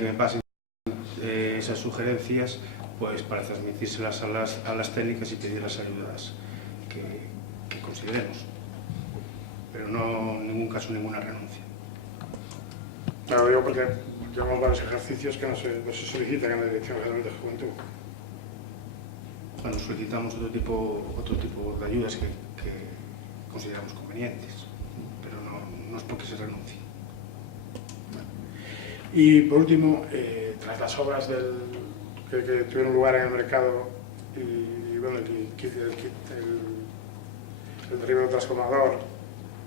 que me pasen esas sugerencias pues para transmitírselas a las técnicas y pedir las ayudas que consideremos, pero no en ningún caso ninguna renuncia. Claro, digo porque tenemos varios ejercicios que no se solicitan en la Dirección General de Juventud. Bueno, solicitamos otro tipo de ayudas que consideramos convenientes, pero no es porque se renuncie. Y por último, tras las obras que tuvieron lugar en el mercado y bueno, el derribo del transformador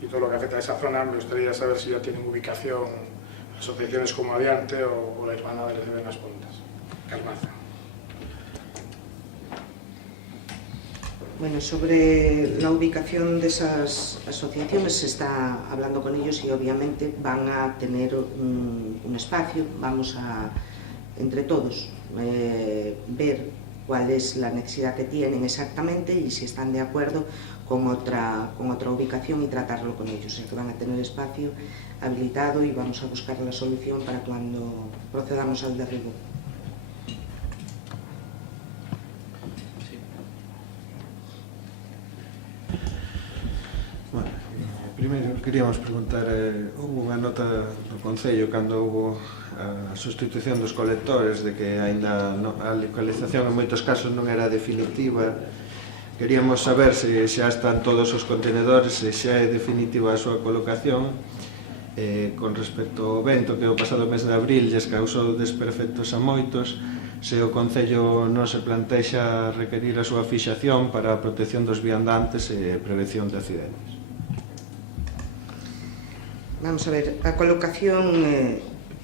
y todo lo que afecta a esa zona, me gustaría saber si ya tienen ubicación asociaciones como Adiante o la Hermana de Las Pontas. Carmaza. Bueno, sobre la ubicación de esas asociaciones se está hablando con ellos y obviamente van a tener un espacio, vamos a, entre todos, ver cuál es la necesidad que tienen exactamente y si están de acuerdo con otra ubicación y tratarlo con ellos. O sea que van a tener espacio habilitado y vamos a buscar la solución para cuando procedamos al derribo. Bueno, primeiro queríamos preguntar, houve unha nota do Concello cando houve a sustitución dos colectores de que aínda a localización en moitos casos non era definitiva. Queríamos saber se xa están todos os contenedores, se xa é definitiva a súa colocación. Con respecto ao vento que o pasado mes de abril lles causou desperfectos a moitos, se o Concello non se plantexa requerir a súa fixación para a protección dos viandantes e prevención de accidentes. Vamos a ver, a colocación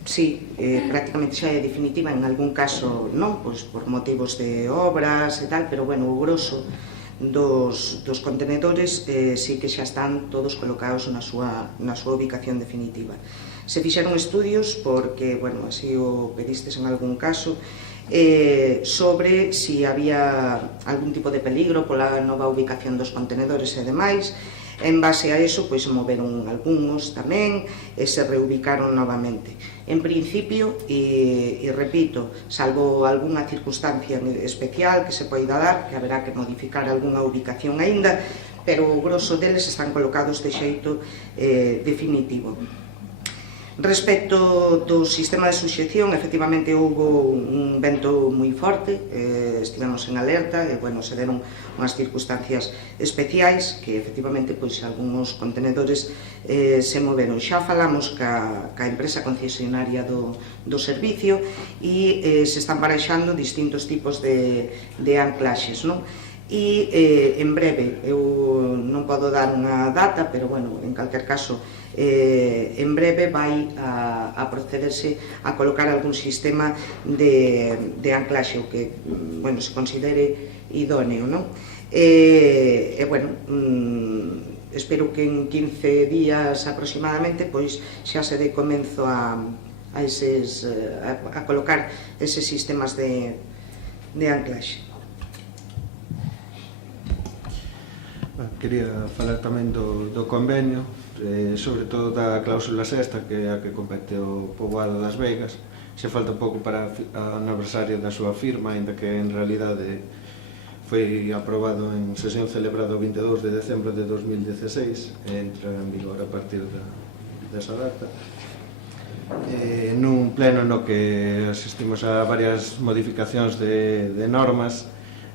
sí, prácticamente xa é definitiva, en algún caso non, pois por motivos de obras e tal, pero bueno, o grosso dos contenedores sí que xa están todos colocados na súa ubicación definitiva. Se fixeron estudios porque, bueno, así o pedistes en algún caso, sobre si había algún tipo de peligro pola nova ubicación dos contenedores e demais. En base a eso, pois se moveron algúns tamén e se reubicaron novamente. En principio, e repito, salvo algunha circunstancia especial que se poida dar, que haberá que modificar algunha ubicación aínda, pero o grosso deles están colocados de xeito definitivo. Respecto do sistema de suxección, efectivamente houve un vento moi forte, estivemos en alerta e, bueno, se deron unhas circunstancias especiais que, efectivamente, pois, algúns contenedores se moveron. Xa falamos ca empresa concesionaria do servicio e se están barexando distintos tipos de anclaxes, non? E en breve, eu non podo dar unha data, pero, bueno, en calquer caso, en breve vai a procederse a colocar algún sistema de anclaxe o que, bueno, se considere idóneo, non? E bueno, espero que en 15 días aproximadamente pois xa se dé comenzo a colocar eses sistemas de anclaxe. Quería falar tamén do convenio, sobre todo da cláusula sexta, que é a que compete o poboado das Veigas. Se falta un pouco para o aniversario da súa firma, aínda que en realidade foi aprobado en sesión celebrada o 22 de decembro de 2016 e entra en vigor a partir desa data. Nun pleno no que asistimos a varias modificacións de normas,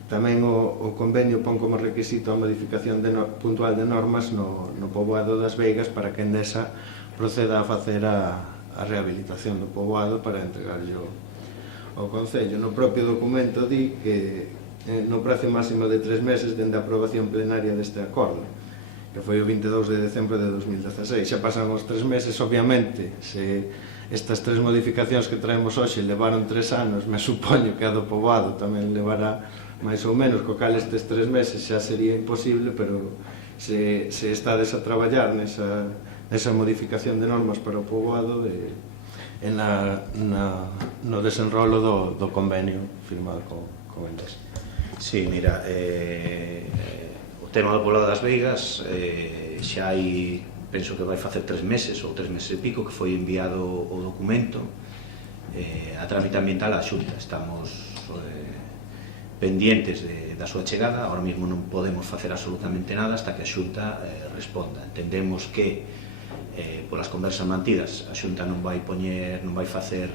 tamén o convenio pon como requisito a modificación puntual de normas no poboado das Veigas para que Endesa proceda a facer a rehabilitación do poboado para entregarlo ao Concello. No propio documento di que no prazo máximo de 3 meses dende a aprobación plenaria deste acordo, que foi o 22 de decembro de 2016. Xa pasan os 3 meses, obviamente, se estas 3 modificacións que traemos hoxe levaron 3 anos, me supoño que a do poboado tamén levará máis ou menos, co cal estes 3 meses xa sería imposible, pero se estades a traballar nesa modificación de normas para o poboado no desenrolo do convenio firmado con Endesa. Sí, mira, o tema do poboado das Veigas xa hai, penso que vai facer 3 meses ou 3 meses e pico que foi enviado o documento a trámite ambiental á Xunta. Estamos pendientes da súa chegada. Ahora mesmo non podemos facer absolutamente nada hasta que a Xunta responda. Entendemos que polas conversas mantidas a Xunta non vai facer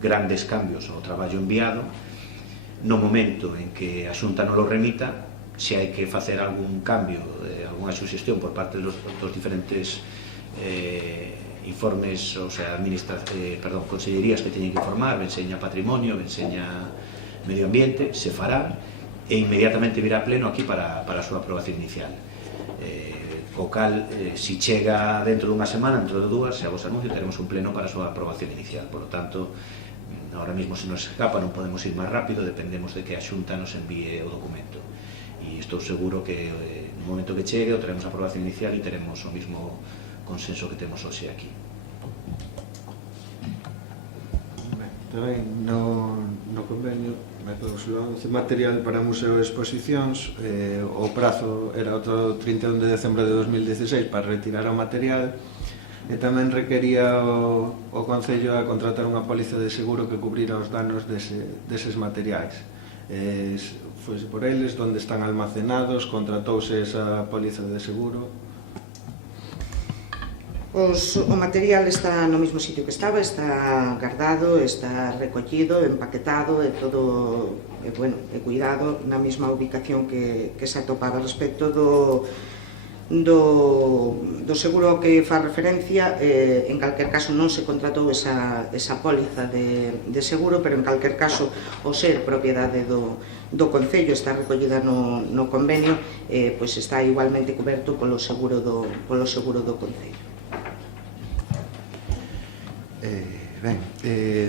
grandes cambios ao traballo enviado. No momento en que a Xunta non lo remita, se hai que facer algún cambio, alguna suxestión por parte dos diferentes informes, o sea, consellerías que teñen que informar, ben seña Patrimonio, ben seña Medio Ambiente, se fará e inmediatamente virá a pleno aquí para a súa aprobación inicial. Co cal, si chega dentro dunha semana, dentro de dúas, se a vos anuncio, teremos un pleno para a súa aprobación inicial. Por lo tanto, ahora mesmo se nos escapa, non podemos ir máis rápido, dependemos de que a Xunta nos envíe o documento. E estou seguro que no momento que chegue, teremos a aprobación inicial e teremos o mismo consenso que temos hoxe aquí. Tamén no convenio o material para museo e exposicións, o prazo era o 31 de decembro de 2016 para retirar o material, e tamén requería o Concello a contratar unha póliza de seguro que cubrira os danos deses materiais. Foi por eles onde están almacenados, contratouse esa póliza de seguro. O material está no mesmo sitio que estaba, está guardado, está recollido, empaquetado e todo, cuidado na mesma ubicación que se atopaba. Respecto do seguro ao que fa referencia, en calquer caso non se contratou esa póliza de seguro, pero en calquer caso, o ser propiedade do Concello, está recollida no convenio, pois está igualmente coberto polo seguro do Concello.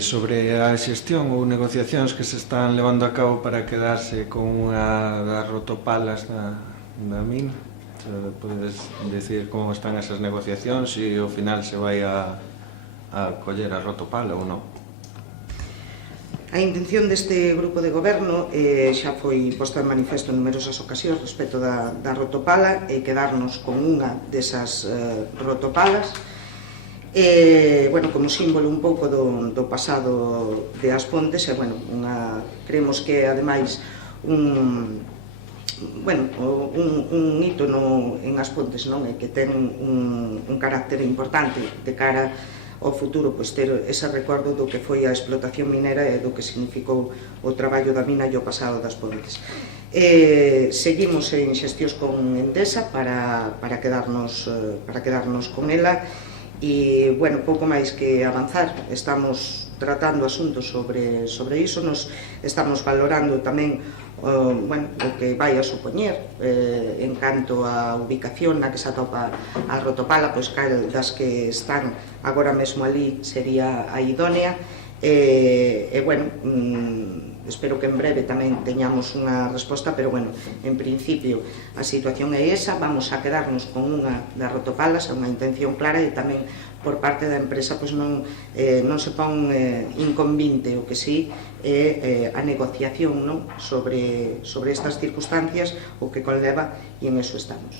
Sobre a xestión ou negociacións que se están levando a cabo para quedarse con unha das rotopalas na mina, podes decir como están esas negociacións e ao final se vai a coller a rotopala ou non? A intención deste grupo de goberno xa foi posta en manifesto en numerosas ocasións respecto da rotopala e quedarnos con unha desas rotopalas, como símbolo un pouco do pasado de Aspontes, creemos que ademais un hito en Aspontes, non? E que ten un carácter importante de cara ao futuro, pois ter ese recordo do que foi a explotación minera e do que significou o traballo da mina e o pasado das Pontes. Seguimos en xestións con Endesa para quedarnos con ela. E, pouco máis que avanzar, estamos tratando asuntos sobre iso, nos estamos valorando tamén o que vai a supoñer en canto á ubicación na que se atopa a rotopala, pois cal das que están agora mesmo ali sería a idónea, espero que en breve tamén teñamos unha resposta, pero en principio a situación é esa, vamos a quedarnos con unha das rotopalas, é unha intención clara, e tamén por parte da empresa pois non se pon inconvinte, o que sí é a negociación sobre estas circunstancias, o que conleva, e en eso estamos.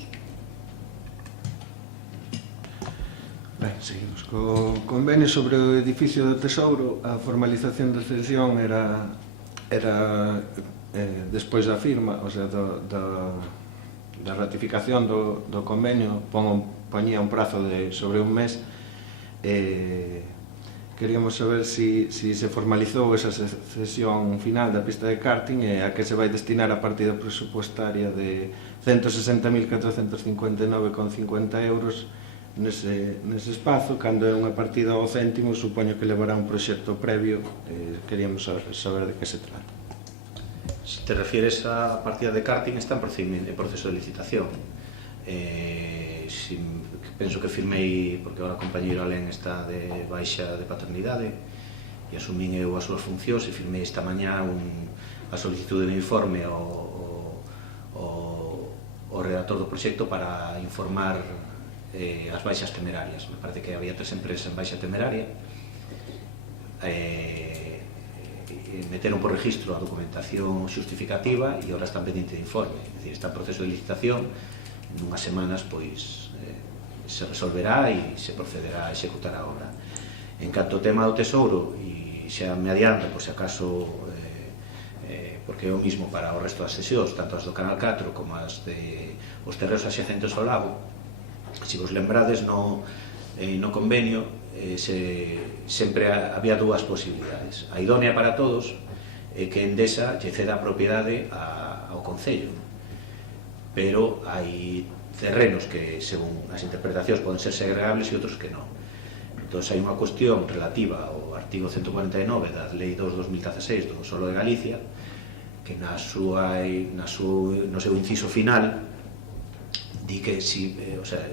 Seguimos co convenio sobre o edificio do Tesouro. A formalización da cesión era despois da firma, o sea, da ratificación do convenio, poñía un prazo de sobre un mes. Queríamos saber si se formalizou esa cesión final da pista de karting e a que se vai destinar a partida presupuestaria de 160.459,50 euros nese espazo. Cando é unha partida ao céntimo, supoño que levará un proxecto previo. Queríamos saber de que se trata. Se te refieres á partida de karting, está en proceso de licitación. Penso que firmei, porque ahora o compañeiro Alén está de baixa de paternidade, e asumín eu as súas funcións, e firmei esta mañá a solicitude de informe ao redactor do proxecto para informar as baixas temerarias. Me parece que había 3 empresas en baixa temeraria. Meteron por registro a documentación xustificativa e ahora están pendiente de informe. É dicir, está en proceso de licitación, en unhas semanas pois se resolverá e se procederá a executar a obra. En canto ao tema do Tesouro e xa me adianta, por se acaso, porque é o mismo para o resto das sesións, tanto as do Canal 4 como as de os terreos adxacentes ao lago. Se vos lembrades, no convenio sempre había dúas posibilidades. A idónea para todos é que Endesa lle ceda a propiedade ao Concello, pero hai terrenos que, según as interpretacións, poden ser segregables e outros que non. Entón, hai unha cuestión relativa ao artigo 149 da Lei 2/2016 do Solo de Galicia, que no seu inciso final di que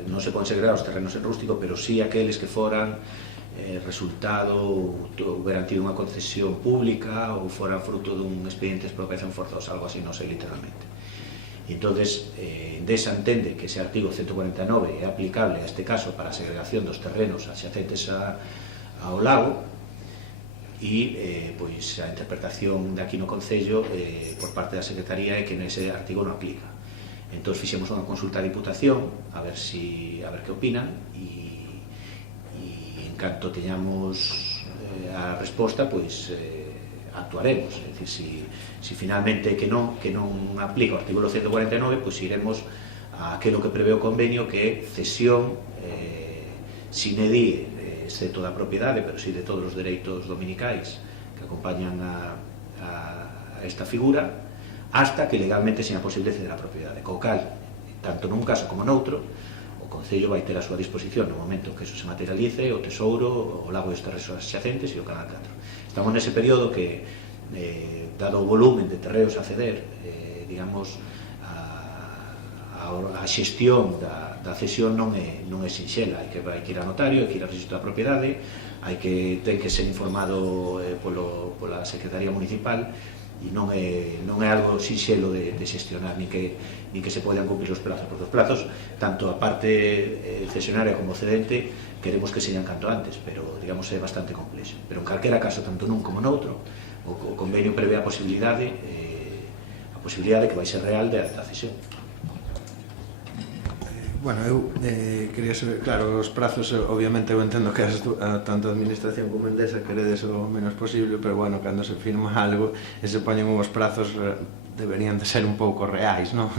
non se poden segregar os terrenos en rústico, pero sí aqueles que foran resultado ou hubieran tido unha concesión pública ou foran fruto dun expediente de expropiación forzosa, algo así, non sei literalmente. Entonces, Endesa entende que ese artigo 149 é aplicable a este caso para a segregación dos terrenos adxacentes ao lago, e pois a interpretación de aquí no Concello por parte da Secretaría é que nese artigo non aplica. Entón fixemos unha consulta a Diputación a ver que opinan, e en canto teñamos a resposta, pois actuaremos. É dicir, si finalmente que non aplica o artículo 149, pois iremos a aquilo que prevé o convenio, que é cesión sine die, excepto da propiedade, pero sí de todos os dereitos dominicais que acompañan a esta figura, hasta que legalmente sea posible ceder a propiedade. Co cal, tanto nun caso como noutro, o Concello vai ter a súa disposición no momento que eso se materialice, o Tesouro, o lago e os terreos adxacentes e o Canal 4. Estamos nese período que, dado o volumen de terreos a ceder, digamos, a xestión da cesión non é sinxela. Hai que ir a notario, hai que ir a registro da propiedade, ten que ser informado pola Secretaría Municipal, e non é algo sinxelo de xestionar, ni que se poden cumprir os plazos, porque os plazos, tanto a parte cesionaria como cedente, queremos que sean canto antes, pero digamos é bastante complexo. Pero en calquera caso, tanto nun como noutro, o convenio prevé a posibilidade que vai ser real da cesión. Bueno, eu quería saber, claro, os prazos, obviamente eu entendo que tanto a Administración como Endesa queredes o menos posible, pero bueno, cando se firma algo e se poñen uns prazos deberían de ser un pouco reais, non?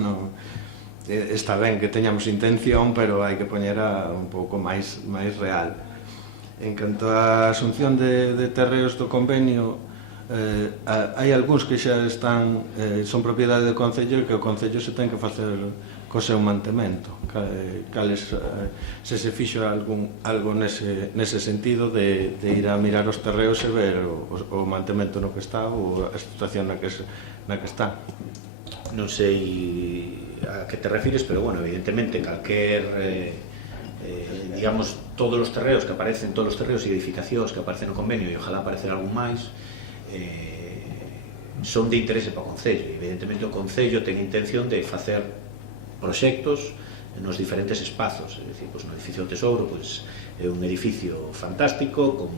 Está ben que teñamos intención, pero hai que poñer un pouco máis real. En canto á asunción de terreos do convenio, hai algúns que xa son propiedade do Concello e que o Concello se ten que facer co seu mantemento. Se fixo algo nese sentido de ir a mirar os terreos e ver o mantemento no que está ou a situación na que está. Non sei a que te refires, pero bueno, evidentemente digamos, todos os terreos que aparecen, todos os terreos e edificacións que aparecen no convenio, e ojalá aparecer algún máis, son de interese para o Concello. Evidentemente o Concello ten intención de facer proxectos nos diferentes espazos, é dicir, no edificio do Tesouro é un edificio fantástico con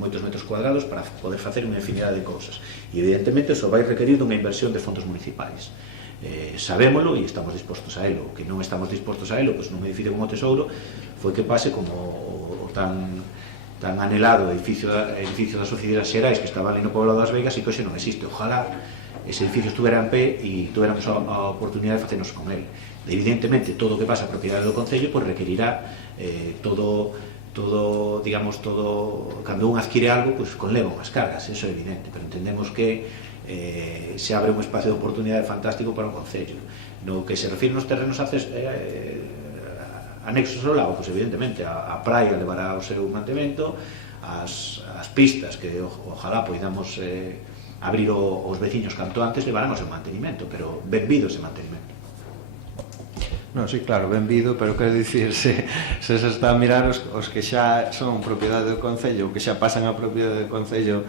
moitos metros cuadrados para poder facer unha infinidade de cousas, e evidentemente iso vai requerir unha inversión de fondos municipais. Sabémolo e estamos dispostos a elo. O que non estamos dispostos a elo nun edificio como o Tesouro foi que pase como o tan anhelado edificio das Oficinas Xerais que estaba ali no Poblado das Veigas e que hoxe non existe. Ojalá ese edificio estuvera en pé e tuveramos a oportunidade de facernos con ele. Evidentemente, todo o que pasa a propiedade do Concello requerirá todo, digamos, cando un adquire algo, conleva unhas cargas, eso é evidente, pero entendemos que se abre un espacio de oportunidade fantástico para o Concello. No que se refire nos terrenos anexos ao lago, evidentemente, a praia levará o seu mantemento, as pistas, que ojalá poidamos abrir os veciños canto antes, levarán o seu mantenimento, pero benvido ese mantenimento. Non, sí, claro, benvido, pero quero dicir, se está a mirar os que xa son propiedade do Concello, ou que xa pasan a propiedade do Concello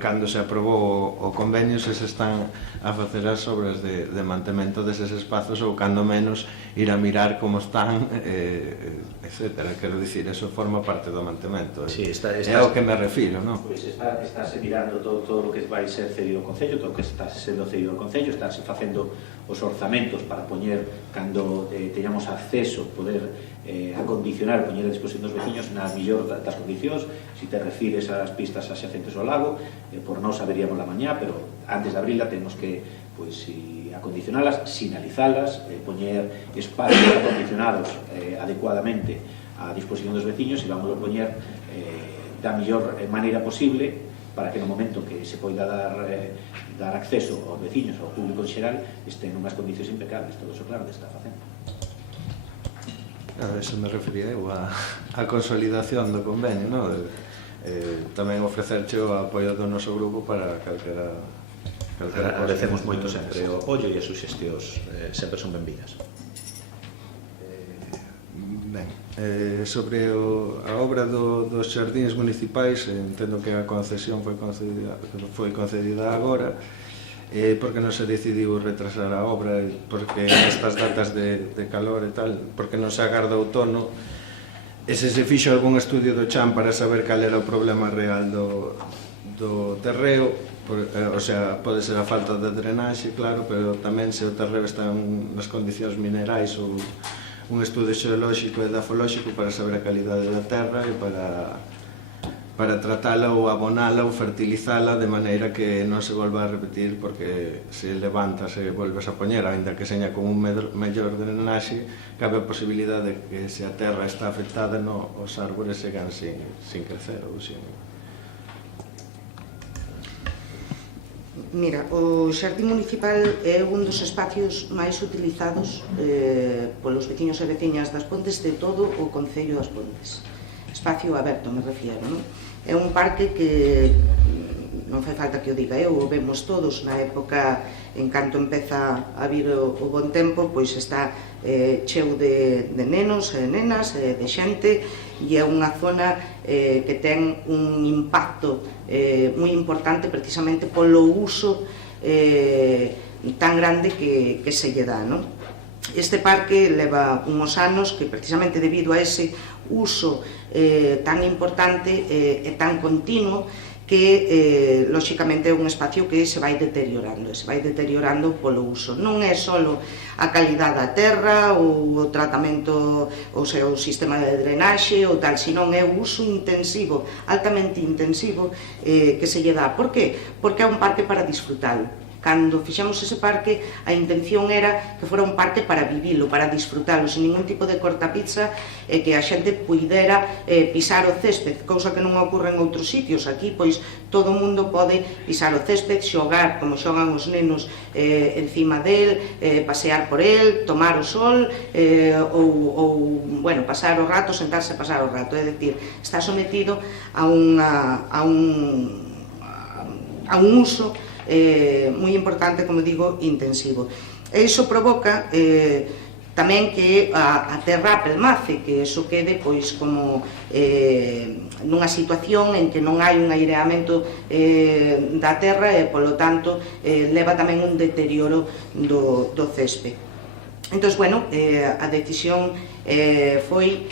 cando se aprobou o convenio, se están a facer as obras de mantemento deses espazos, ou cando menos ir a mirar como están, etcétera. Quero dicir, eso forma parte do mantemento. É ao que me refiro, non? Pois estáse mirando todo o que vai ser cedido ao Concello, todo o que está sendo cedido ao Concello, estáse facendo os orzamentos para poñer, cando teñamos acceso, poder acondicionar e poñer a disposición dos veciños na mellor das condicións. Se te refires ás pistas axacentes ao lago, por nós saberíamos la mañá, pero antes de abrirla temos que acondicionalas, sinalizalas, poñer espacios acondicionados adecuadamente a disposición dos veciños e vamos a poñer da mellor maneira posible para que no momento que se poida dar acceso aos veciños, ao público en xeral, estén en unhas condicións impecables. Todo iso claro que está facendo. A eso me refería eu a consolidación do convenio, non? Tamén ofrecerche o apoio do noso grupo para calquera Agradecemos moito sempre o apoio e as suxestións sempre son benvidas. Ben, sobre a obra dos xardíns municipais, entendo que a concesión foi concedida agora, porque non se decidiu retrasar a obra, porque estas datas de calor e tal, porque non se agarda outono, e se fixo algún estudio do chan para saber cal era o problema real do terreo, o sea, pode ser a falta de drenaxe, claro, pero tamén se o terreo está nas condicións minerais ou un estudo xeolóxico e dafolóxico para saber a calidade da terra e para tratala ou abonala ou fertilizala de maneira que non se volva a repetir, porque se levantas e volves a poñer, ainda que seña con un mellor drenaxe, cabe a posibilidade de que se a terra está afectada, os árbores segan sin crecer ou sin... Mira, o xardín municipal é un dos espacios máis utilizados polos veciños e veciñas das Pontes de todo o Concello das Pontes. Espacio aberto, me refiero, non? É un parque que non fai falta que o diga eu, o vemos todos na época en canto empeza a vir o bon tempo, pois está cheo de nenos e nenas, de xente, e é unha zona que ten un impacto moi importante precisamente polo uso tan grande que se lle dá, non? Este parque leva unhos anos que precisamente debido a ese uso tan importante e tan continuo que, lóxicamente, é un espacio que se vai deteriorando polo uso. Non é só a calidade da terra ou o tratamento, ou sea, o sistema de drenaxe ou tal, sino é o uso intensivo, altamente intensivo, que se lle dá. Por qué? Porque é un parque para disfrutalo. Cando fixemos ese parque, a intención era que fora un parque para vivilo, para disfrutalo, sin ningún tipo de cortapizza, e que a xente puidera pisar o césped, cousa que non ocorre en outros sitios. Aquí, pois, todo o mundo pode pisar o césped, xogar como xogan os nenos encima del, pasear por el, tomar o sol, ou, bueno, pasar o rato, sentarse a pasar o rato. É dicir, está sometido a un uso moi importante, como digo, intensivo. E iso provoca tamén que a terra apelmace, que iso quede pois como nunha situación en que non hai un aireamento da terra e, polo tanto, leva tamén un deterioro do césped. Entón, bueno, a decisión foi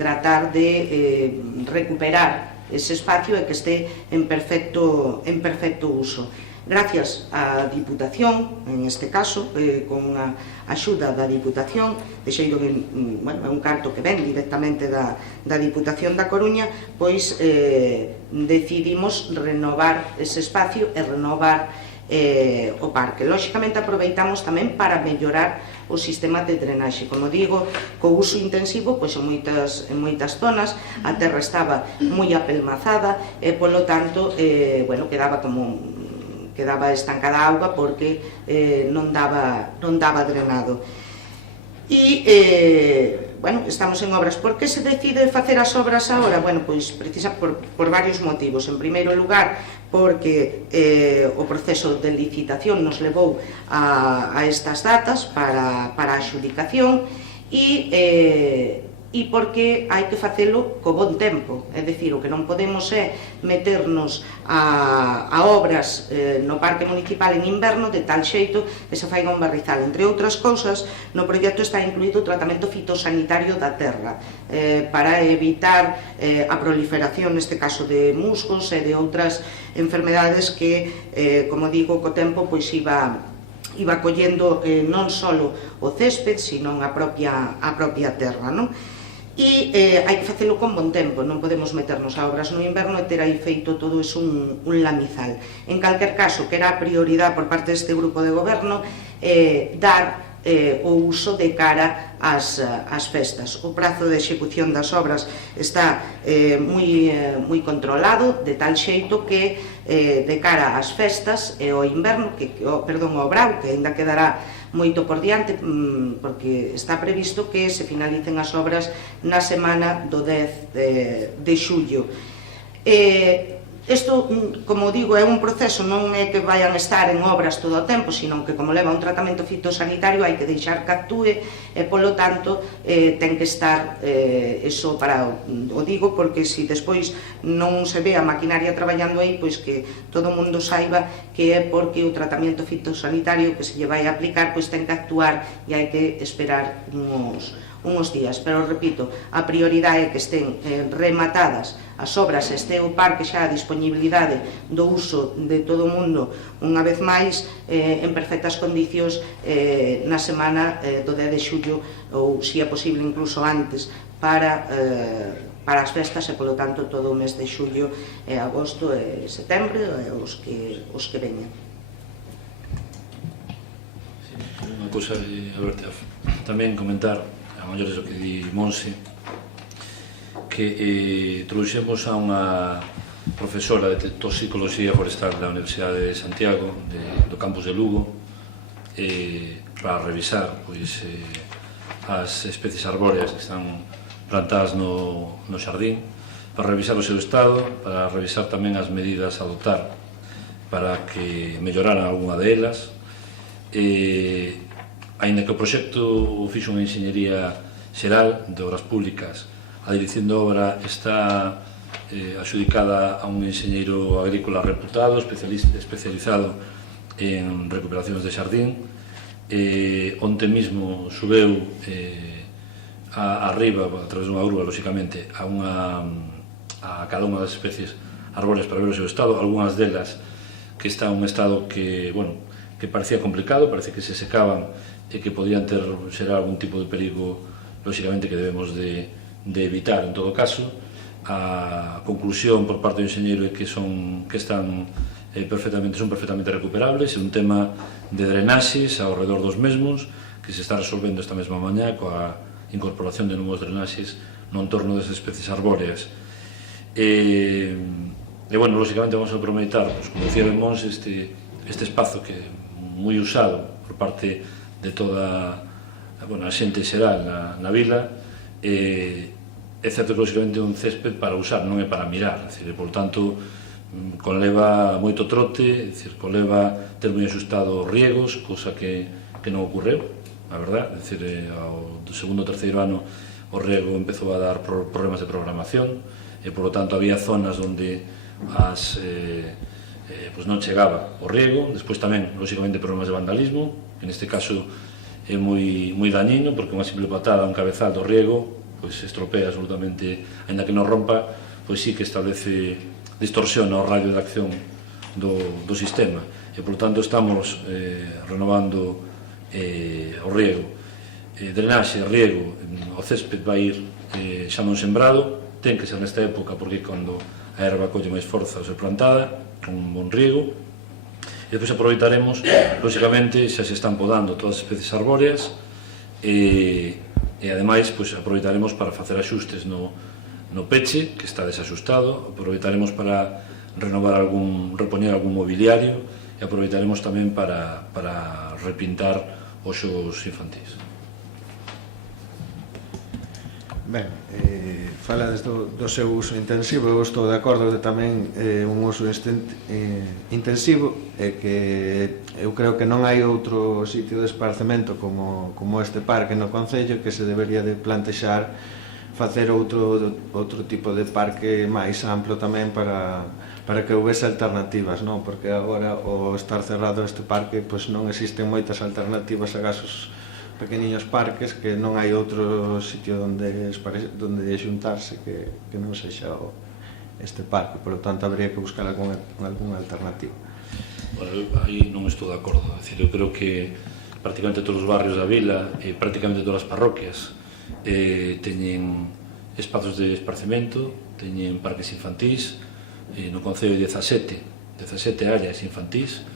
tratar de recuperar ese espacio e que este en perfecto uso. Gracias á Diputación, en este caso, con a axuda da Diputación, de xeito que, bueno, é un carto que ven directamente da Diputación da Coruña, pois decidimos renovar ese espacio e renovar o parque. Lóxicamente aproveitamos tamén para mellorar o sistema de drenaxe. Como digo, co uso intensivo, pois en moitas zonas a terra estaba moi apelmazada e, polo tanto, bueno, quedaba estancada a auga porque non daba drenado. E, bueno, estamos en obras. Por que se decide facer as obras agora? Bueno, pois precisa por varios motivos. En primeiro lugar, porque o proceso de licitación nos levou a estas datas para a adxudicación e porque hai que facelo co bon tempo, é dicir, o que non podemos é meternos a obras no parque municipal en inverno de tal xeito que se faiga un barrizal. Entre outras cousas, no proxecto está incluído o tratamento fitosanitario da terra para evitar a proliferación, neste caso, de musgos e de outras enfermedades que, como digo, co tempo pois iba collendo non só o césped, sino a propia terra, non? e hai que facelo con bon tempo, non podemos meternos a obras no inverno e ter aí feito todo iso un lamizal. En calquer caso, que era a prioridade por parte deste grupo de goberno dar o uso de cara ás festas. O prazo de execución das obras está moi controlado, de tal xeito que de cara ás festas e ao inverno, ao brao, que ainda quedará moito por diante, porque está previsto que se finalicen as obras na semana do 10 de xullo. Isto, como digo, é un proceso, non é que vayan estar en obras todo o tempo, sino que como leva un tratamento fitosanitario hai que deixar que actúe e, polo tanto, ten que estar eso parado. O digo porque se despois non se ve a maquinaria traballando aí, pois que todo o mundo saiba que é porque o tratamento fitosanitario que se lle vai a aplicar pois ten que actuar e hai que esperar uns días, pero repito, a prioridade é que estén rematadas as obras, este o parque xa a disponibilidade do uso de todo o mundo unha vez máis en perfectas condicións na semana do 10 de xullo ou, se é posible, incluso antes para as festas e, polo tanto, todo o mes de xullo e agosto e setembro os que veñan. Unha cousa, Alberto, tamén comentar a maiores do que di Monse, que trouxemos a unha profesora de toxicoloxía forestal da Universidade de Santiago, do campus de Lugo, para revisar as especies arbóreas que están plantadas no xardín, para revisar o seu estado, para revisar tamén as medidas a adoptar para que melloraran algunha delas. Aínda que o proxecto o fixo unha enxeñería xeral de obras públicas, a dirección de obra está adxudicada a un enxeñeiro agrícola reputado, especializado en recuperacións de xardín. Onte mesmo subeu arriba, a través dunha grúa, lóxicamente, a cada unha das especies arbóreas para ver o seu estado, algunhas delas que están en un estado que parecía complicado, parece que se secaban e que podían xerar algún tipo de perigo, lóxicamente, que debemos de evitar en todo caso. A conclusión por parte do enxeñeiro é que son perfectamente recuperables. É un tema de drenaxes ao redor dos mesmos que se está resolvendo esta mesma mañá coa incorporación de novos drenaxes no entorno das especies arbóreas. Lóxicamente vamos a aproveitar, como decía Ben Mons, este espazo que é moi usado por parte de toda a xente xeral na vila. É certo que, lóxicamente, é un césped para usar, non é para mirar, por tanto, conleva moito trote, conleva ter moi axustado riegos, cousa que non ocorreu, a verdad, ao segundo ou terceiro ano o riego empezou a dar problemas de programación e, por lo tanto, había zonas onde non chegaba o riego. Despois tamén, lóxicamente, problemas de vandalismo, que neste caso é moi dañino, porque unha simple patada, un cabezal do riego, pois estropea absolutamente, aínda que non rompa, pois sí que establece distorsión ao radio de acción do sistema. E, por tanto, estamos renovando o riego. Drenaxe, riego, o césped vai ir xa non sembrado, ten que ser nesta época, porque cando a erva colle máis forza ao ser plantada, con un bon riego. E depois aproveitaremos, lóxicamente, xa se están podando todas as especies arbóreas e ademais aproveitaremos para facer axustes no peche, que está desaxustado, aproveitaremos para repoñer algún mobiliario e aproveitaremos tamén para repintar os xogos infantís. Ben, falades do seu uso intensivo. Eu estou de acordo que tamén un uso intensivo e que eu creo que non hai outro sitio de esparcemento como este parque no concello, que se debería de plantexar facer outro tipo de parque máis amplo tamén para que houvese alternativas, non? Porque agora, ao estar cerrado este parque, non existen moitas alternativas a gasos pequeniños parques, que non hai outro sitio onde xuntarse que non sexa este parque. Por lo tanto, habría que buscar algunha alternativa. Aí non estou de acordo. Eu creo que prácticamente todos os barrios da vila e prácticamente todas as parroquias teñen espazos de esparcemento, teñen parques infantís, no Concello 17 áreas infantís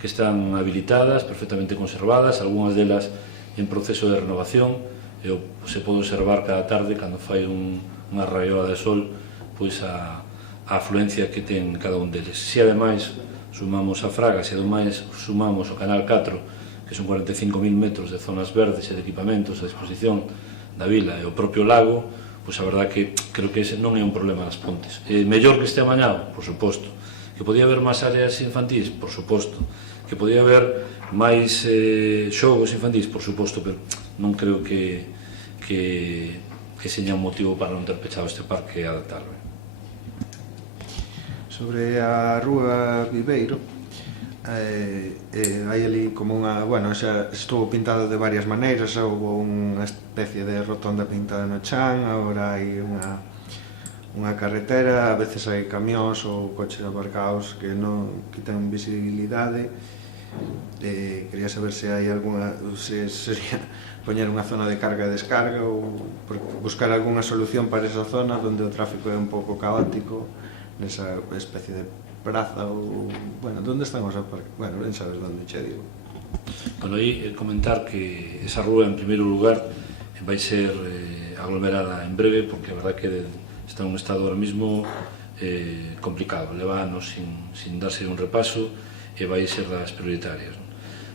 que están habilitadas, perfectamente conservadas, algunhas delas en proceso de renovación, e se pode observar cada tarde, cando fai unha raioa de sol, pois a afluencia que ten cada un deles. Se ademais sumamos a Fragas e ademais sumamos o Canal 4, que son 45.000 metros de zonas verdes e de equipamentos a disposición da vila e o propio lago, pois a verdad que creo que ese non é un problema nas Pontes. Mellor que este amañado, por suposto. Que podía haber máis áreas infantís, por suposto. Que podía haber máis xogos infantís, por suposto, pero non creo que seña un motivo para non ter pechado este parque a tarde. Sobre a Rúa Viveiro, hai ali como unha... Bueno, xa estuvo pintado de varias maneiras, houve unha especie de rotonda pintada no chan, agora hai unha carretera, a veces hai camións ou coches aparcados que non quitan visibilidade. Quería saber se hai alguna... se sería poñer unha zona de carga e descarga ou buscar algunha solución para esa zona onde o tráfico é un pouco caótico, nesa especie de praza ou... Bueno, onde están os aparcados? Bueno, ben sabes onde che digo. Bueno, aí comentar que esa rúa, en primeiro lugar, vai ser aglomerada en breve, porque a verdad que está en un estado ahora mismo complicado, leva anos sin darse un repaso e vai ser das prioritarias.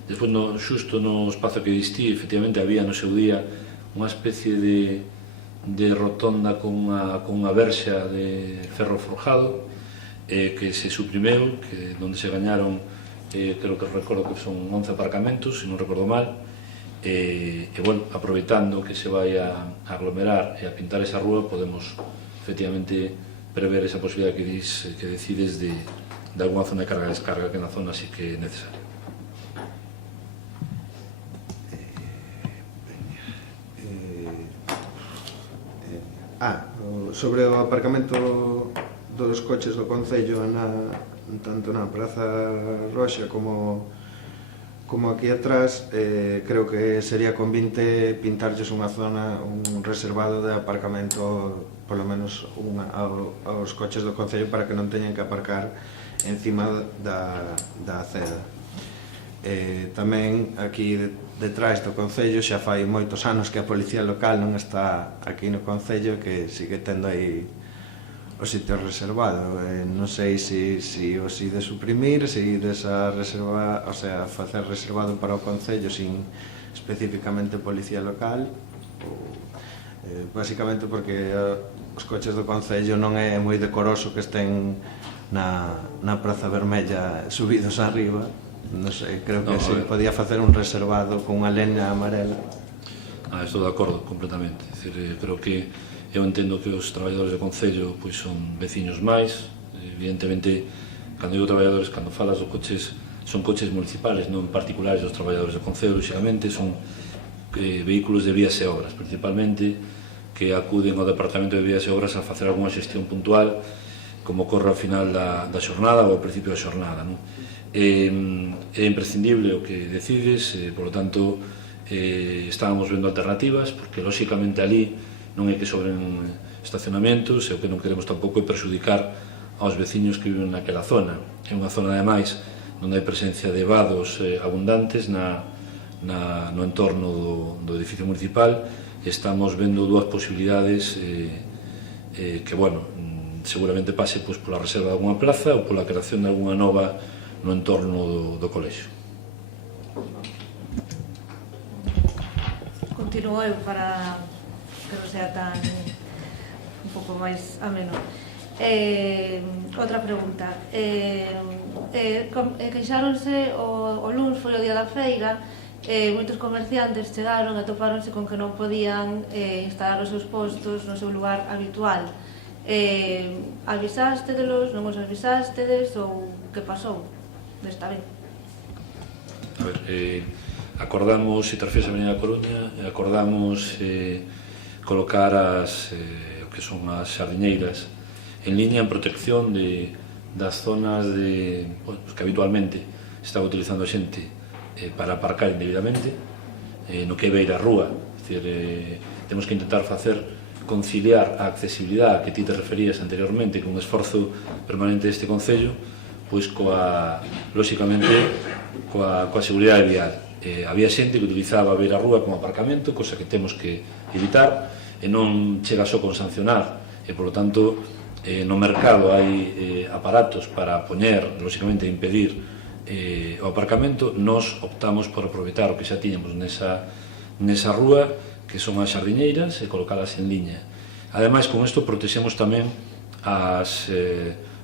Despois, xusto no espazo que distí, efectivamente, había no seu día unha especie de rotonda con unha verxa de ferro forjado que se suprimeu, onde se gañaron, creo que recordo que son 11 aparcamentos, se non recordo mal, e bueno, aproveitando que se vai a aglomerar e a pintar esa rúa, podemos efectivamente prever esa posibilidad que decides de alguna zona de carga e descarga, que na zona sí que é necesario. Sobre o aparcamento dos coches do Concello tanto na Praza Roxa como aquí atrás, creo que sería convinte pintarlles unha zona, un reservado de aparcamento, polo menos aos coches do Concello, para que non teñan que aparcar encima da acera. Tamén aquí detrás do Concello xa fai moitos anos que a Policía Local non está aquí no Concello, que sigue tendo aí o sitio reservado. Non sei se os ide suprimir, se ides a reservar, o sea, facer reservado para o Concello sin especificamente Policía Local, basicamente porque os coches do Concello non é moi decoroso que estén na Praza Vermella subidos arriba. Non sei, creo que se podía facer un reservado con unha leña amarela. Estou de acordo completamente. Creo que eu entendo que os traballadores do Concello pois son veciños máis. Evidentemente, cando digo traballadores, cando falas dos coches, son coches municipales, non particulares dos traballadores do Concello, lógicamente son vehículos de vías e obras, principalmente, que acuden ao Departamento de Vías e Obras a facer algunha xestión puntual, como ocorre ao final da xornada ou ao principio da xornada, non? É imprescindible o que decides, por lo tanto estábamos vendo alternativas, porque lóxicamente ali non é que sobren estacionamentos, e o que non queremos tampouco é perxudicar aos veciños que viven naquela zona. É unha zona, ademais, onde hai presencia de vados abundantes no entorno do edificio municipal. Estamos vendo dúas posibilidades que, bueno, seguramente pase pola reserva de alguna plaza ou pola creación de alguna nova no entorno do colexio. Continuo eu para que non sea tan un pouco máis ameno. Outra pregunta. Queixáronse o luns, foi o día da feira, moitos comerciantes chegaron e atopáronse con que non podían instalar os seus postos no seu lugar habitual. Avisástedelos, non os avisástedes, ou que pasou desta vez? A ver, acordamos, se te refieres a Avenida Coruña, acordamos colocar o que son as xardiñeiras en liña en protección das zonas que habitualmente estaba utilizando a xente para aparcar indebidamente, no que é beira a rúa. É dicir, temos que intentar facer conciliar a accesibilidade que ti te referías anteriormente con un esforzo permanente deste Concello, pois lóxicamente coa seguridade vial. Había xente que utilizaba a beira rúa como aparcamento, cosa que temos que evitar, e non chega só con sancionar, e polo tanto no mercado hai aparatos para poñer, lóxicamente impedir o aparcamento. Nos optamos por aproveitar o que xa tiñamos nesa rúa, que son as xardiñeiras, e colocalas en liña. Ademais, con isto protexemos tamén as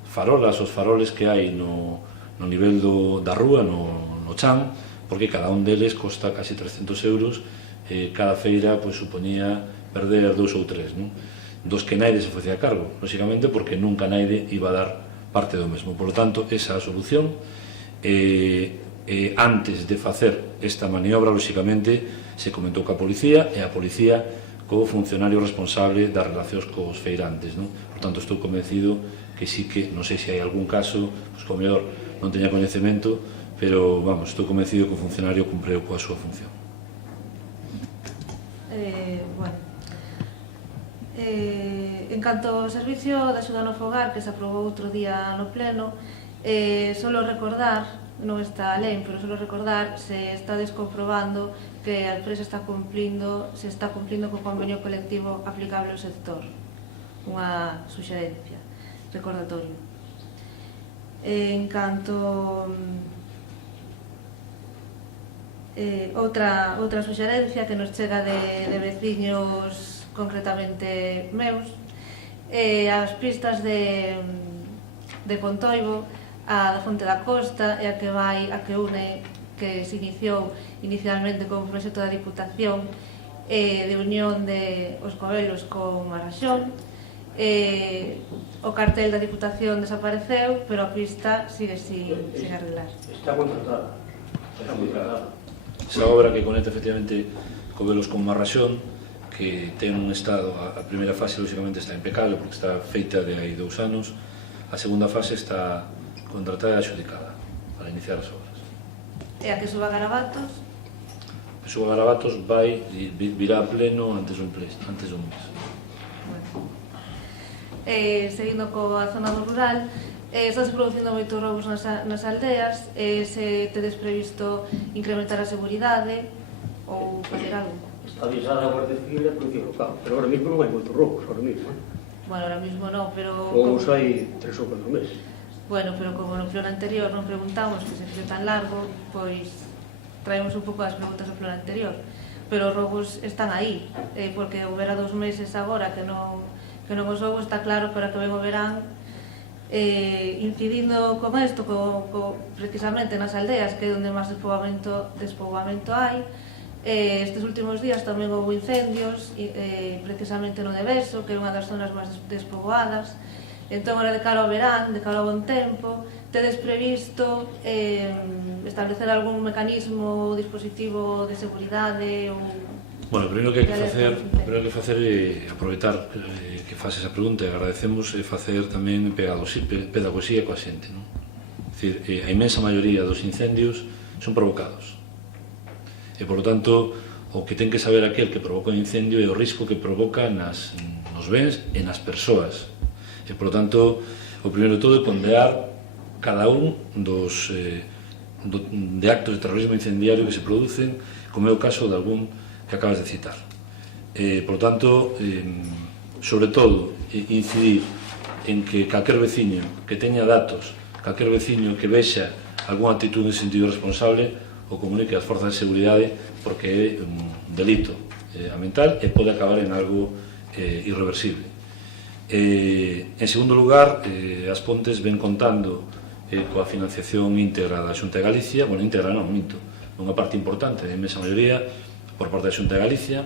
farolas, os faroles que hai no nivel da rúa, no chan, porque cada un deles costa casi 300 euros, cada feira supoñía perder 2 ou 3, non? Dos que naide se facía cargo, lóxicamente, porque nunca naide iba a dar parte do mesmo. Por lo tanto, esa é a solución. Antes de facer esta maniobra, lóxicamente, se comentou ca policía, e a policía co funcionario responsable das relacións cos feirantes, non? Por tanto, estou convencido que sí que, non sei se hai algún caso, pois que o mellor non teña coñecemento, pero, vamos, estou convencido que o funcionario cumpreu coa súa función. En canto ao servicio de axuda no fogar que se aprobou outro día no pleno, solo recordar, non está a lei, pero solo recordar, se está descomprobando que a empresa se está cumplindo co convenio colectivo aplicable ao sector. Unha suxerencia, recordatorio. En canto outra suxerencia que nos chega de veciños concretamente meus, as pistas de Pontoibo, a da Fonte da Costa, e a que une, que se iniciou inicialmente como proxecto da Diputación de unión de os Cobelos con Maraxón. O cartel da Diputación desapareceu, pero a pista sigue sin arreglar. Está contratada. Esa obra que conecta efectivamente Cobelos con Marraxón, que ten un estado, a primeira fase lógicamente está impecable porque está feita de hai 2 anos, a segunda fase está contratada e adxudicada para iniciar as obras. E a que suba Garabatos? A suba Garabatos virá a pleno antes dun mes. Seguindo coa zona do rural, estás producindo moitos roubos nas aldeas, se tedes previsto incrementar a seguridade ou facer algo? Está avisada a Guardia Civil e a Policía Local, pero ahora mismo non hai moitos roubos, ahora mismo. Bueno, ahora mismo non, pero... Roubos hai 3 ou 4 meses. Bueno, pero como no pleno anterior non preguntamos que se fixo tan largo, pois traemos un pouco as preguntas do pleno anterior. Pero os roubos están aí, porque houbera 2 meses agora que non os roubos, está claro, para que ven o verán, incidindo con isto, precisamente nas aldeas, que é onde máis despoboamento hai. Estes últimos días tamén houve incendios, precisamente no de Beso, que é unha das zonas máis despoboadas. Entón, ahora de cara ao verán, de cara ao bon tempo, tedes previsto establecer algún mecanismo ou dispositivo de seguridade ou... Bueno, o primeiro que hai que facer é aproveitar que faz esa pregunta e agradecemos facer tamén pedagogía coa xente, non? É dicir, a imensa maioría dos incendios son provocados e, por lo tanto, o que ten que saber aquel que provoca un incendio é o risco que provoca nos bens e nas persoas. E, por lo tanto, o primeiro de todo é ponderar cada un de actos de terrorismo incendiario que se producen, como é o caso de algún que acabas de citar. Por lo tanto, sobre todo, incidir en que calquer veciño que teña datos, calquer veciño que vexa algunha actitud en sentido responsable, o comunique ás forzas de seguridade, porque é un delito ambiental e pode acabar en algo irreversible. En segundo lugar, as Pontes ven contando coa financiación íntegra da Xunta de Galicia, bueno, íntegra non, minto, unha parte importante, a inmensa maioría, por parte da Xunta de Galicia,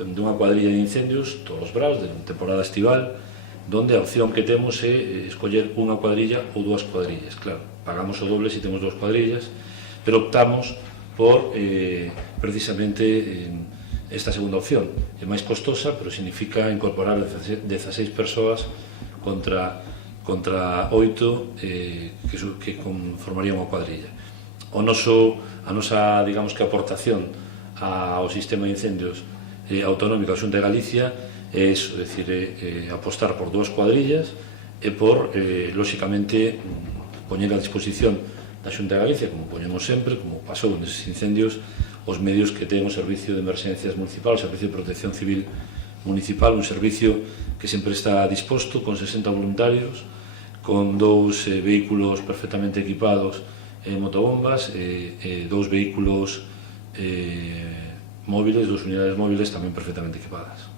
dunha cuadrilla de incendios, todos os braus, de temporada estival, donde a opción que temos é escoller unha cuadrilla ou 2 cuadrillas. Claro, pagamos o doble se temos 2 cuadrillas, pero optamos por, precisamente, esta segunda opción. É máis costosa, pero significa incorporar 16 persoas contra 8 que conformarían unha cuadrilla. A nosa, digamos que, aportación ao sistema de incendios autonómico da Xunta de Galicia é iso, é dicir, apostar por dúas cuadrillas e por, lóxicamente, poñer a disposición da Xunta de Galicia, como poñemos sempre, como pasou neses incendios, os medios que ten o Servicio de Emerxencias Municipal, o Servicio de Protección Civil Municipal, un servicio que sempre está disposto, con 60 voluntarios, con 2 vehículos perfectamente equipados en motobombas, e 2 vehículos móviles, 2 unidades móviles tamén perfectamente equipadas.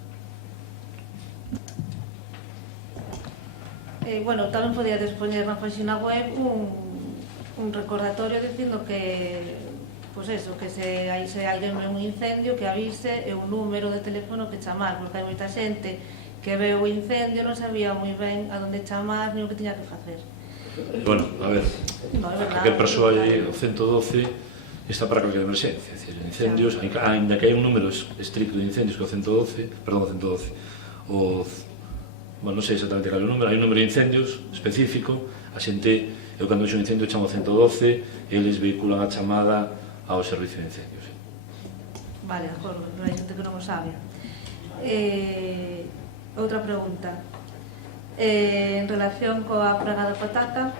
Bueno, tamén podíades poñer na página web un recordatorio dicindo que pois eso, que se alguén ve un incendio que avise e un número de teléfono que chamar, porque hai moita xente que ve o incendio non sabía moi ben a onde chamar ni o que tiña que facer. Bueno, a ver, calquer persoa aí, o 112 está para calquer emerxencia, é dicir, incendios, ainda que hai un número estricto de incendios que o 112, perdón, o 112, bueno, non sei exactamente cal é o número, hai un número de incendios específico, a xente, eu cando vexo un incendio chamo 112, eles vehiculan a chamada ao servicio de incendios. Vale, de acordo, pero hai xente que non o sabe. Outra pregunta. En relación coa praga da patata,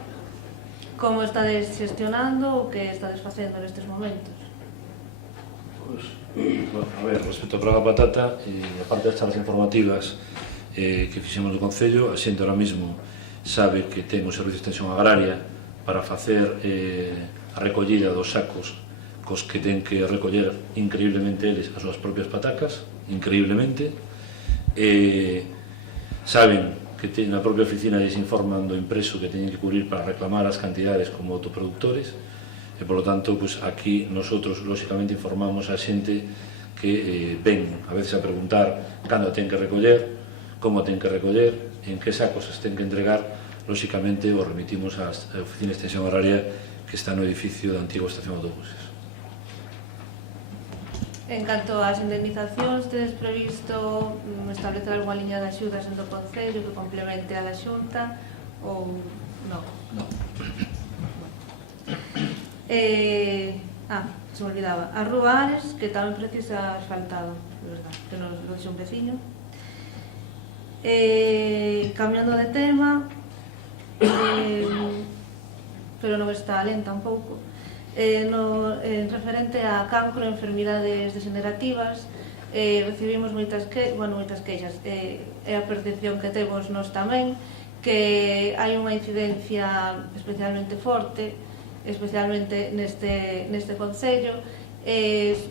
como estades gestionando o que estades facendo nestes momentos? Pois, bueno, a ver, respecto a praga da patata, a parte das charlas informativas que fixemos no Concello, a xente ahora mesmo sabe que ten o Servicio de Extensión Agraria para facer a recollida dos sacos cos que ten que recoller increíblemente eles as súas propias patacas, increíblemente. Saben que na propia oficina lles informan do impreso que teñen que cubrir para reclamar as cantidades como autoproductores, e, polo tanto, pues, aquí nosotros, lóxicamente, informamos a xente que ven a veces a preguntar cando ten que recoller, como ten que recoller, en que sacos as ten que entregar. Lóxicamente o remitimos á oficina de extensión horaria que está no edificio da antiga estación de autobuses. En canto ás indemnizacións, tedes previsto establecer algunha liña de axudas dentro do Concello que complemente a da Xunta ou non? Non. Se me olvidaba, a Rúa Ares, que tamén precisa asfaltado, de verdad, que nos lo dixe un veciño. Cambiando de tema, pero non está alén tampouco, en referente a cancro e enfermidades degenerativas, recibimos moitas queixas, é a percepción que temos nós tamén, que hai unha incidencia especialmente forte, especialmente neste Concello.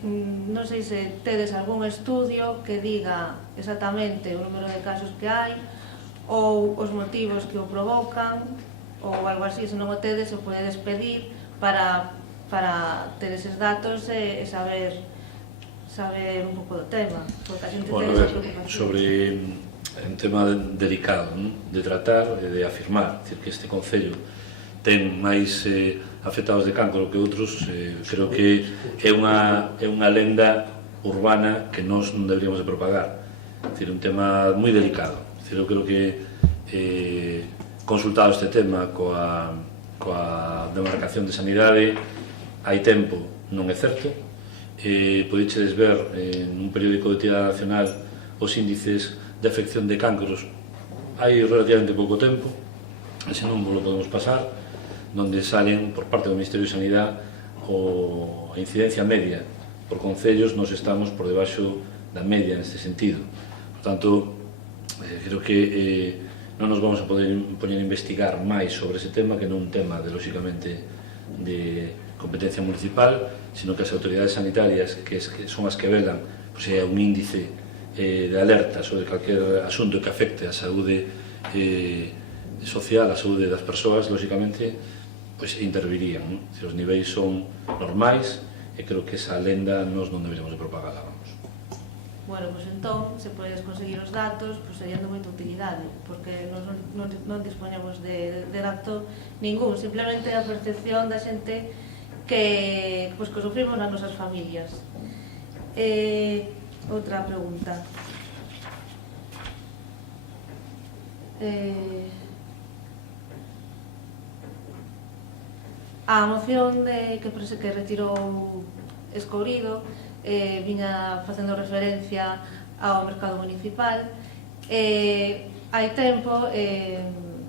Non sei se tedes algún estudio que diga exactamente o número de casos que hai ou os motivos que o provocan ou algo así. Se non o tedes, o podedes pedir para ter eses datos e saber un pouco do tema, porque a xente ten esa preocupación. Sobre un tema delicado, de tratar e de afirmar, decir, que este Concello ten máis afectados de cancro que outros, creo que é unha lenda urbana que nós non deberíamos de propagar. É dicir, un tema moi delicado. É dicir, eu creo que consultado este tema coa demarcación de sanidade hai tempo, non é certo. Podíchedes ver nun periódico de tirada nacional os índices de afección de cancros hai relativamente pouco tempo, e se non lo podemos pasar, donde salen por parte do Ministerio de Sanidade a incidencia media por concellos. Nos estamos por debaixo da media neste sentido. Por tanto, creo que non nos vamos a poder poñer a investigar máis sobre ese tema, que non un tema lóxicamente de competencia municipal, sino que as autoridades sanitarias, que son as que velan, pois é un índice de alerta sobre calquer asunto que afecte a saúde social, a saúde das persoas, lóxicamente, pois intervirían, non? Se os niveis son normais, e creo que esa lenda nós non deberíamos de propagala, vamos. Bueno, pois entón, se podes conseguir os datos, pois serían de moita utilidade, porque non dispoñemos de dato ningún, simplemente a percepción da xente que sufrimos nas nosas familias. Outra pregunta. A moción que retirou Escourido viña facendo referencia ao mercado municipal Hai tempo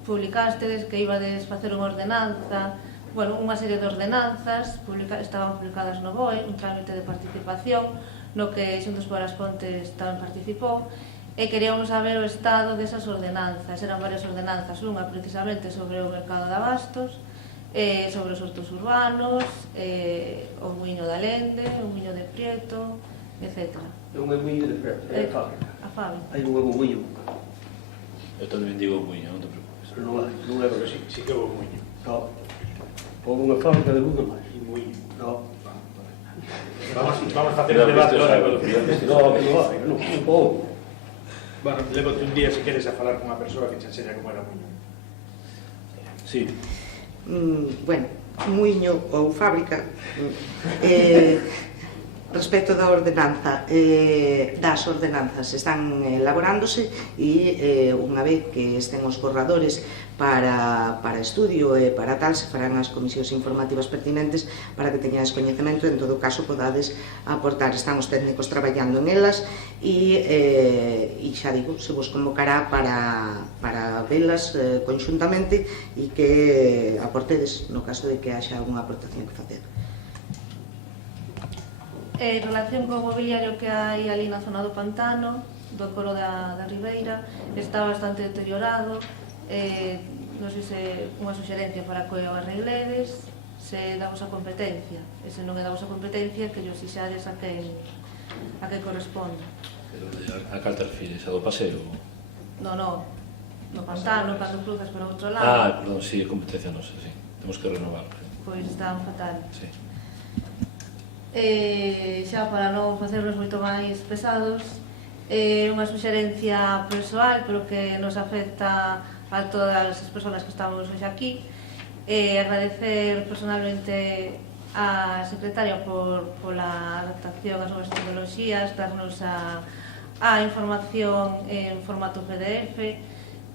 publicastedes que ibades facer unha ordenanza, bueno, unha serie de ordenanzas estaban publicadas no BOE, un trámite de participación no que Xuntos por as Pontes tamén participou, e queríamos saber o estado desas ordenanzas. Eran varias ordenanzas, unha precisamente sobre o mercado de abastos, sobre os hortos urbanos, o muiño de Alende, o muiño de Prieto, etc. É un muiño de Prieto, é a fábrica. A fábrica. Hai un muiño. Eu tamén digo muiño, non te preocupes. Pero non hai, non é porque Sí que houve muiño. No. Houve unha fábrica de luz máis. Muiño. No. Vamos a facer un debate ahora. Non houve. Bueno, lévote un día se queres a falar con unha persoa que te enseña como era muiño. Sí. Bueno, muiño ou fábrica, respecto da ordenanza, das ordenanzas están elaborándose e unha vez que estén os borradores para estudio e para tal, se farán as comisións informativas pertinentes para que teñades coñecemento, en todo caso podades aportar. Están os técnicos traballando en elas e xa digo, se vos convocará para velas conxuntamente e que aportedes no caso de que haxa unha aportación que facer. En relación co mobiliario que hai ali na zona do pantano, do coro da Ribeira, está bastante deteriorado. Non sei se unha suxerencia para que o arregledes, se damos a competencia, e se non é damos a competencia, que yo xixades a que corresponda. A cal te refires? A do paseo? No pantano, cando cruzas por outro lado. Perdón, sí, competencia nosa, sí. Temos que renovar. Pois están fatal. Sí. Xa para non facernos moito máis pesados, unha suxerencia persoal, pero que nos afecta a todas as persoas que estamos hoxe aquí. Agradecer personalmente a secretaria pola adaptación ás novas tecnoloxías, darnos a información en formato PDF,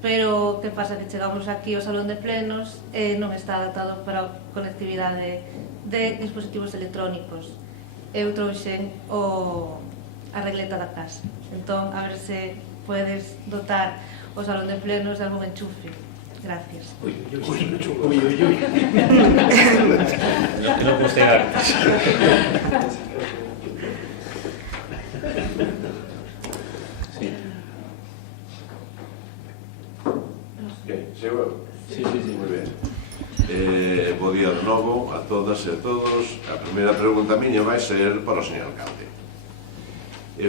pero que pasa que chegamos aquí ao salón de plenos e non está adaptado para a conectividade de dispositivos electrónicos. Eu trouxen a regleta da casa. Entón, a ver se podes dotar o salón de plenos de algún enchufe. Gracias. Ui. Que non custe artes. Sí. Sí. Muy bien. Bo día de novo a todas e a todos. A primeira pregunta miña vai ser para o señor alcalde.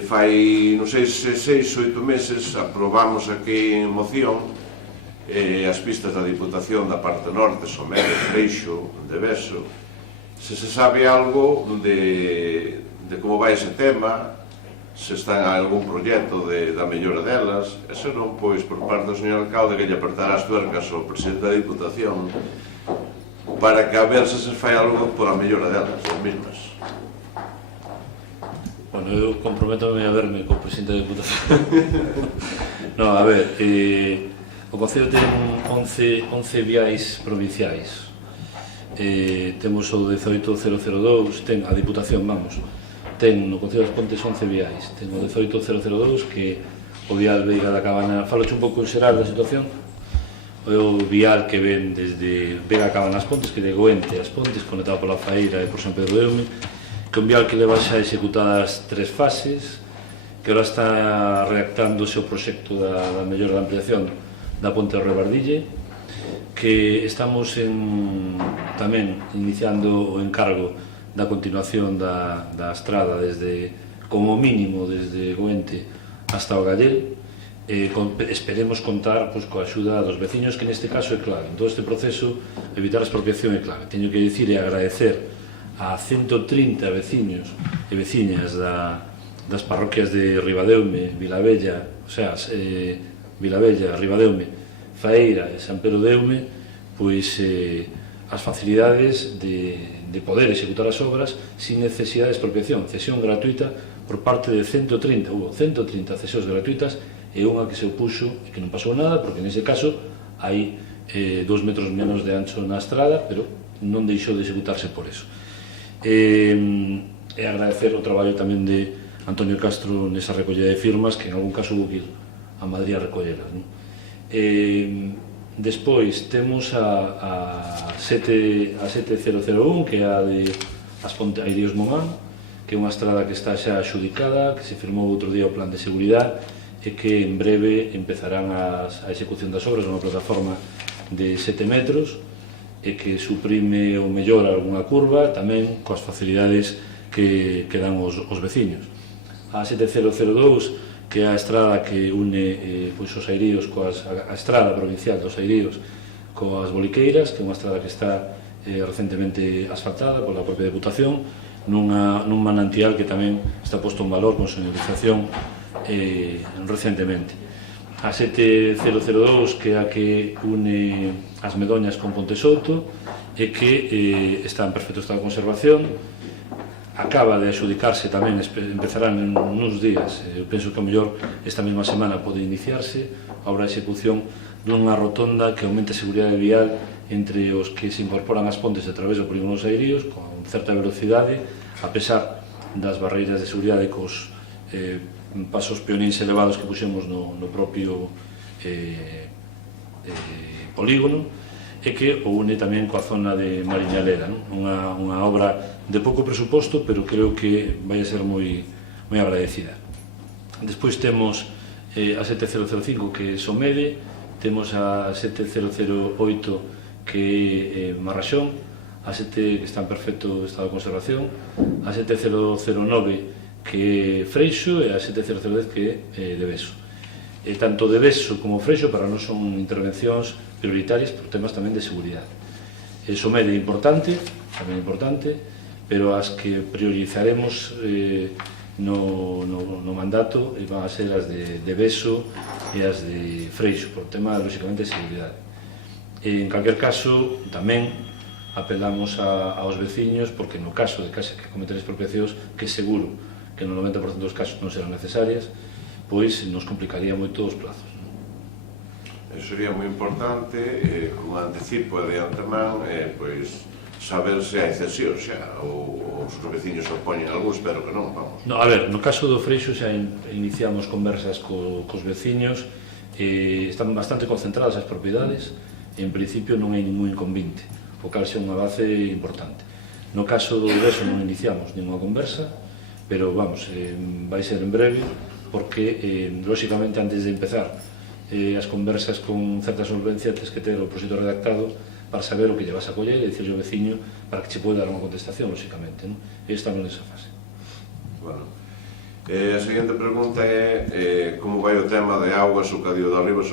Fai, non sei se 6 ou 8 meses, aprobamos aquí en moción as pistas da Diputación da parte norte, Somero, Freixo, de Beso. Se sabe algo de como vai ese tema, se está en algún proxecto da mellora delas, e se non, pois, por parte do señor alcalde que lle apertará as tuercas ao presidente da Diputación para que a ver se fai algo por a mellora delas, as mesmas. Bueno, eu comprométome a verme co presidente da Diputación. No, a ver, o Concello ten 11 viais provinciais. Temos o 18002, ten a Diputación, ten no Concello das Pontes 11 viais. Ten o 18002, que o vial Veiga da Cabana, faloche un pouco en xeral da situación, o vial que ven desde Vega a Cabana as Pontes, que de Goente as Pontes, conectado pola Faeira e por San Pedro de Eume, que é un vial que leva xa executadas 3 fases, que agora está redactándose o proxecto da mellora da ampliación da Ponte do Rebardille, que estamos tamén iniciando o encargo da continuación da estrada como mínimo desde Goente hasta o Gallel. Esperemos contar coa axuda dos veciños, que neste caso é clave. En todo este proceso, evitar a expropiación é clave. Teño que dicir e agradecer a 130 veciños e veciñas das parroquias de Ribadeume, Vilavella, Ribadeume, Faeira e San Pedro de Eume, pois as facilidades de poder executar as obras sin necesidade de expropiación, cesión gratuita por parte de 130 cesións gratuitas e unha que se opuxo e que non pasou nada, porque nese caso hai 2 metros menos de ancho na estrada, pero non deixou de executarse por eso. E agradecer o traballo tamén de Antonio Castro nesa recollida de firmas, que en algún caso hubo que ir Madrid a recollelas, non? Despois temos a 7001, que é a de Airíos Momán, que é unha estrada que está xa axudicada, que se firmou outro día o plan de seguridade e que en breve empezarán a execución das obras nunha plataforma de 7 metros e que suprime ou mellora algunha curva tamén coas facilidades que dan os veciños. A 7002, que é a estrada que une os Airíos a estrada provincial dos Airíos coas Boliqueiras, que é unha estrada que está recentemente asfaltada pola propia Deputación nun manantial que tamén está posto en valor con sonorización recentemente. A 7002, que é a que une as Medoñas con Ponte Souto e que está en perfecto estado de conservación, acaba de adjudicarse tamén, empezarán en uns días, eu penso que a mellor esta mesma semana pode iniciarse a obra de execución dunha rotonda que aumente a seguridade vial entre os que se incorporan ás pontes a través do polígono dos Airíos con certa velocidade, a pesar das barreiras de seguridade cos pasos peoníns elevados que puxemos no propio polígono, e que o une tamén coa zona de Mariñalera, unha obra de pouco presuposto, pero creo que vai a ser moi agradecida. Despois temos a 7005, que é Somede, temos a 7008, que é Marraxón, a 7, que está en perfecto estado de conservación, a 7009, que é Freixo, e a 7010, que é Deveso. Tanto Deveso como Freixo para nós son intervencións prioritarias por temas tamén de seguridade. Somede é importante, tamén importante, pero as que priorizaremos no mandato van a ser as de Deveso e as de Freixo, por tema, lóxicamente, de seguridade. En calquer caso, tamén apelamos aos veciños, porque no caso de que cometer expropiacións, que seguro que no 90% dos casos non serán necesarias, pois nos complicaría moito os plazos. Eso sería moi importante, con anticipo de antemán, pois saber se hai cesión xa, ou os veciños opoñen algún, espero que non, vamos. No, a ver, no caso do Freixo xa iniciamos conversas cos veciños, están bastante concentradas as propiedades, e en principio non hai ningún inconvinte, o cal xa un avance importante. No caso do Deveso non iniciamos ninguna conversa, pero vamos, vai ser en breve, porque, lóxicamente, antes de empezar as conversas con certa solvencia, tens que ter o proxecto redactado para saber o que lle vas a coller e dicirle ao veciño para que che pode dar unha contestación, lóxicamente, non? E estamos nesa fase. Bueno, a seguinte pregunta é como vai o tema de augas, o Cadío de Arriba,